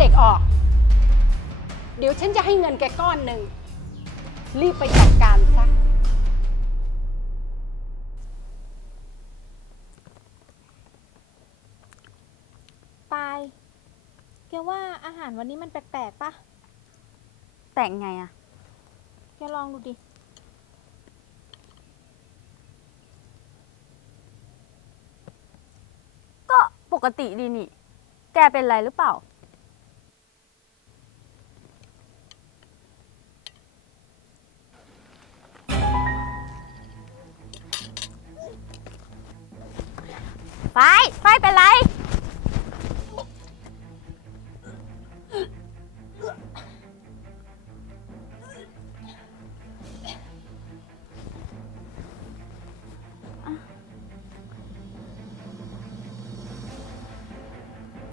เด็กออก เดี๋ยวฉันจะให้เงินแกก้อนหนึ่ง รีบไปจัดการซะ ปายแกว่าอาหารวันนี้มันแปลกๆปะแต่งไงอะแกลองดูดิ ก็ปกติดีนี่ แกเป็นไรหรือเปล่า ไฟไฟเป็นไร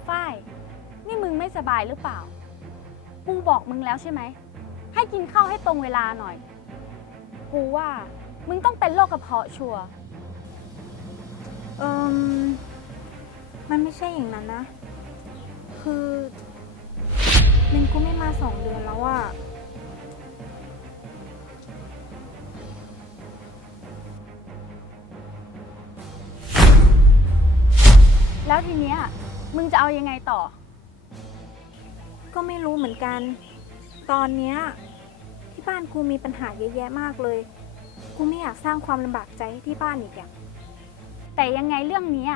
ฝ้าย นี่มึงไม่สบายหรือเปล่า กูบอกมึงแล้วใช่ไหม ให้กินข้าวให้ตรงเวลาหน่อย กูว่า มึงต้องเป็นโรคกระเพาะชัวร์ เอิมมันไม่ใช่อย่างนั้นนะ คือมินกูไม่มาสองเดือนแล้วอะแล้วทีเนี้ยมึงจะเอายังไงต่อ ก็ไม่รู้เหมือนกัน ตอนเนี้ยที่บ้านกูมีปัญหาเยอะแยะมากเลย กูไม่อยากสร้างความลำบากใจให้ที่บ้านอีกอะ แต่ยังไงเรื่องนี้ย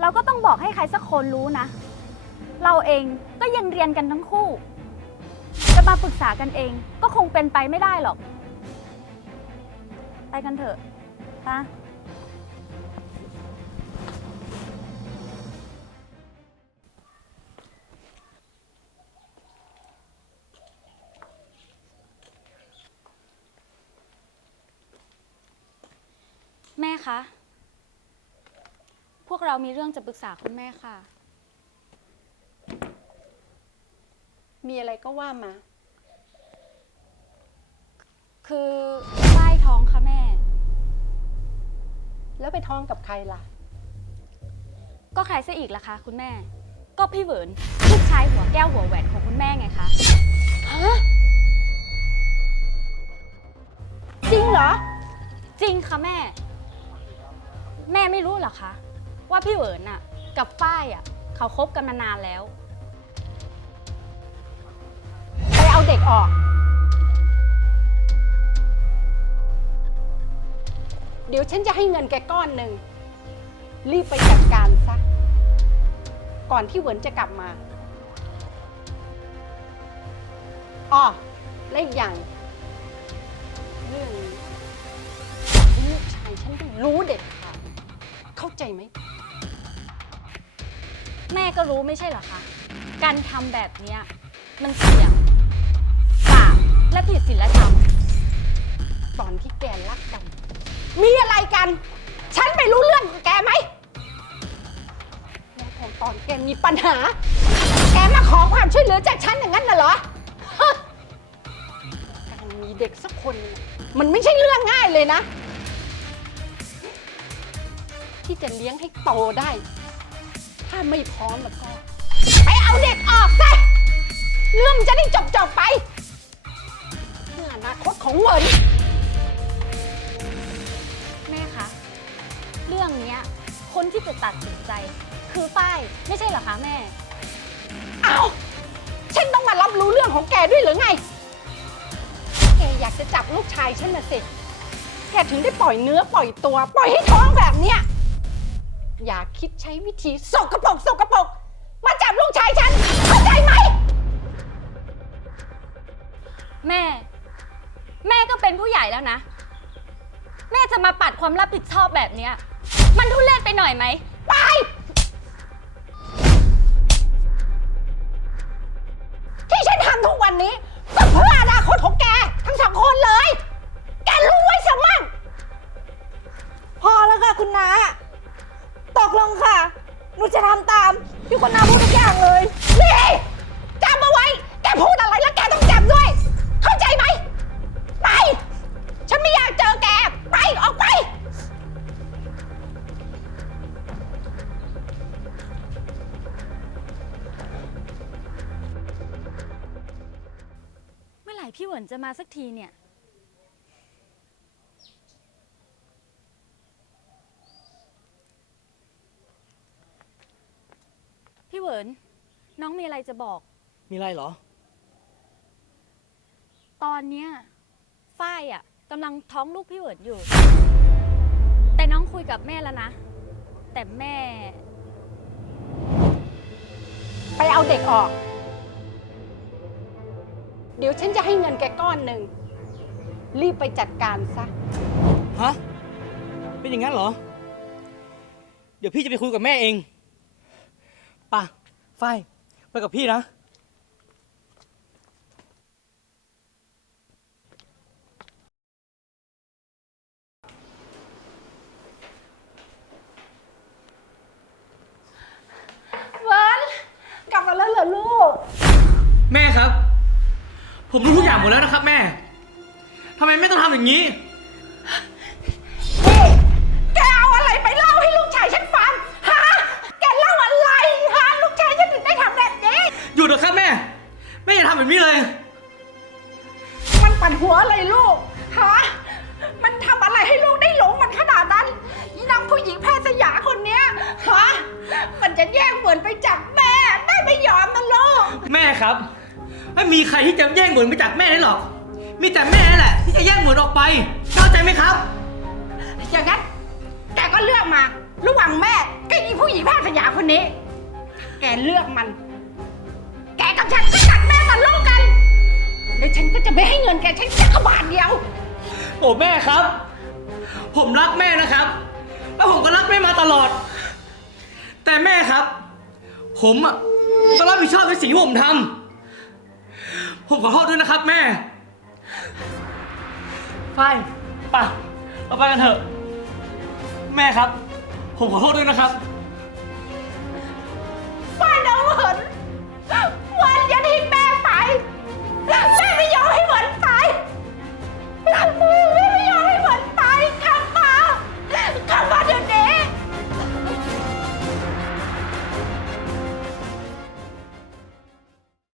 เราก็ต้องบอกให้ใครสักคนรู้นะ เราเองก็ยังเรียนกันทั้งคู่ จะมาปรึกษากันเองก็คงเป็นไปไม่ได้หรอก ไปกันเถอะปะแม่คะ วกเรามีเรื่องจะปรึกษาคุณแม่ค่ะ มีอะไรก็ว่ามา คือป้ายท้องค่ะแม่ แล้วไปท้องกับใครล่ะ ก็ใครซะอีกล่ะคะคุณแม่ ก็พี่เหวินลูกชายหัวแก้วหัวแหวนของคุณแม่ไงคะฮะจริงเหรอ จริงค่ะแม่ แม่ไม่รู้เหรอคะ ว่าพี่เหวินน่ะ กับป้ายอะ เขาคบกันมานานแล้ว ไปเอาเด็กออก เดี๋ยวฉันจะให้เงินแกก้อนหนึ่ง รีบไปจัดการซะ ก่อนที่เหวินจะกลับมาอ๋อและอีกอย่าง เรื่องนี้ลูกชายฉันต้องรู้เด็ดขาดเข้าใจไหม แม่ก็รู้ไม่ใช่เหรอคะ การทำแบบเนี้ยมันเสี่ยงบาปและผิดศีลธรรม ตอนที่แกรักกัน มีอะไรกัน ฉันไม่รู้เรื่องกับแกไหมแล้วพอตอนแกมีปัญหา แกมาขอความช่วยเหลือจากฉันอย่างนั้นน่ะเหรอฮะการมีเด็กสักคนน่ะมันไม่ใช่เรื่องง่ายเลยนะ ที่จะเลี้ยงให้โตได้ ถ้าไม่พร้อมแล้วก็ ไปเอาเด็กออกซะเรื่องมันจะได้จบจบๆไปเพื่ออนาคตของเหวินแม่คะ เรื่องเนี้ย คนที่จะตัดสินใจ คือป้ายไม่ใช่เหรอคะแม่ เอาฉันต้องมารับรู้เรื่องของแกด้วยหรือไง แกอยากจะจับลูกชายฉันน่ะสิ แกถึงได้ปล่อยเนื้อปล่อยตัว ปล่อยให้ท้องแบบเนี้ย อย่าคิดใช้วิธีสกรปรกสกรปรกมาจับลูกชายฉัน เข้าใจไหม แม่ แม่ก็เป็นผู้ใหญ่แล้วนะ แม่จะมาปัดความรับผิดชอบแบบเนี้ย มันทุเรศไปหน่อยไหม ไป งค่ะ หนูจะทำตามที่คนน้าพูดทุกอย่างเลย นี่จำเอาไว้ แกพูดอะไรแล้วแกต้องจำด้วย เข้าใจไหม ไป ฉันไม่อยากเจอแก ไป ออกไป เมื่อไหร่พี่เหวินจะมาสักทีเนี่ย เหวินน้องมีอะไรจะบอก มีอะไรเหรอ ตอนเนี้ยฝ้ายอะกำลังท้องลูกพี่เหวินอยู่ แต่น้องคุยกับแม่แล้วนะ แต่แม่ ไปเอาเด็กออก เดี๋ยวฉันจะให้เงินแกก้อนหนึ่ง รีบไปจัดการซะ ฮะ เป็นอย่างนั้นเหรอ เดี๋ยวพี่จะไปคุยกับแม่เอง ป่ะฝ้ายไปกับพี่นะ เวิร์นกลับมาแล้วเหรอลูก แม่ครับ ผมรู้ทุกอย่างหมดแล้วนะครับ แม่ทำไมแม่ต้องทำอย่างนี้นี่ำแบบนี้เลย มันปั่นหัวอะไรลูก ฮะ มันทำอะไรให้ลูกได้หลงมันขนาดนั้นอีนางผู้หญิงแพทย์สยาคนเนี้ย ฮะ มันจะแย่งเหมือนไปจากแม่ แม่ไม่ยอมนะลูก แม่ครับ ไม่มีใครที่จะแย่งเหมือนไปจากแม่ได้หรอก มีแต่แม่นั่นแหละ ที่จะแย่งเหมือนออกไป เข้าใจไหมครับ อย่างนั้นแกก็เลือกมา ระหว่างแม่กับอีผู้หญิงแพทย์สยามคนนี้ แกเลือกมัน แกกับฉันก็ตัดแม่ตัดลูกกัน แล้วฉันก็จะไม่ให้เงินแกฉันแค่บาทเดียว โอ้แม่ครับ ผมรักแม่นะครับแล้วผมก็รักแม่มาตลอด แต่แม่ครับ ผมอะต้องรับผิดชอบในสิ่งที่ผมทำผมขอโทษด้วยนะครับ แม่ไปไป่ะเราไปกันเถอะ แม่ครับ ผมขอโทษด้วยนะครับไปนะดาวเหิน